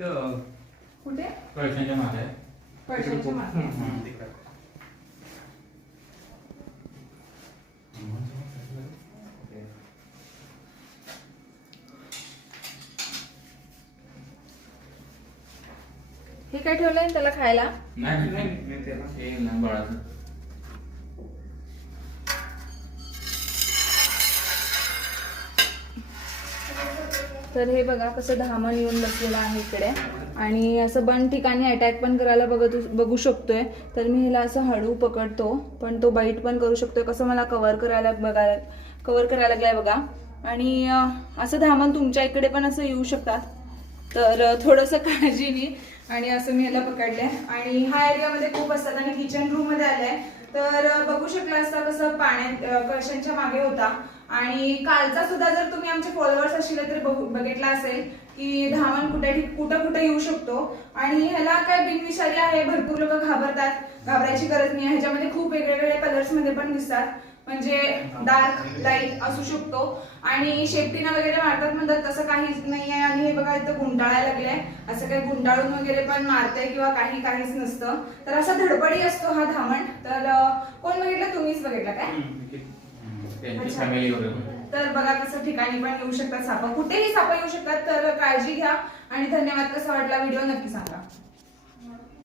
कुठे कळशाच्या मागे पैशांच्या मागे हे काय ठेवलंय त्याला खायला? नाही हे लहान बाळाचं तर हे बघा कसं धामण येऊन बसलेलं आहे इकडे आणि असं बंद ठिकाणी अटॅक पण करायला बघू शकतोय. तर मी ह्याला असं हळू पकडतो पण तो बाईट पण करू शकतोय. कसं मला कव्हर करायला लागलाय बघा. आणि असं धामण तुमच्या इकडे पण असं येऊ शकतात. तर थोडंसं काळजीने आणि असं मी ह्याला पकडलंय. आणि ह्या एरियामध्ये खूप असतात आणि किचन रूम मध्ये आलंय तर बघू शकला असता कसं पाण्यात कळशांच्या मागे होता. आणि कालचा सुद्धा जर तुम्ही आमचे फॉलोअर्स असतील तर बघितला असेल की धामण कुठे येऊ शकतो. आणि ह्याला काय बिनविषारी आहे, भरपूर लोक घाबरतात, घाबरायची गरज नाही. ह्याच्यामध्ये खूप वेगवेगळे कलर्स मध्ये पण दिसतात, म्हणजे डार्क लाईट असू शकतो. आणि शेपटीनं वगैरे मारतात म्हणतात तसं काहीच नाहीये. आणि हे बघा इथं गुंडाळायला लागलंय, असं काही गुंडाळून वगैरे पण मारतंय किंवा काहीच नसतं. तर असा धडपडी असतो हा धामण. तर कोण बघितलं? तुम्हीच बघितलं काय? तर बघा कसं ठिकाणी पण येऊ शकतात साप, कुठेही साप येऊ शकतात. तर काळजी घ्या आणि धन्यवाद. कसा वाटला व्हिडिओ नक्की सांगा.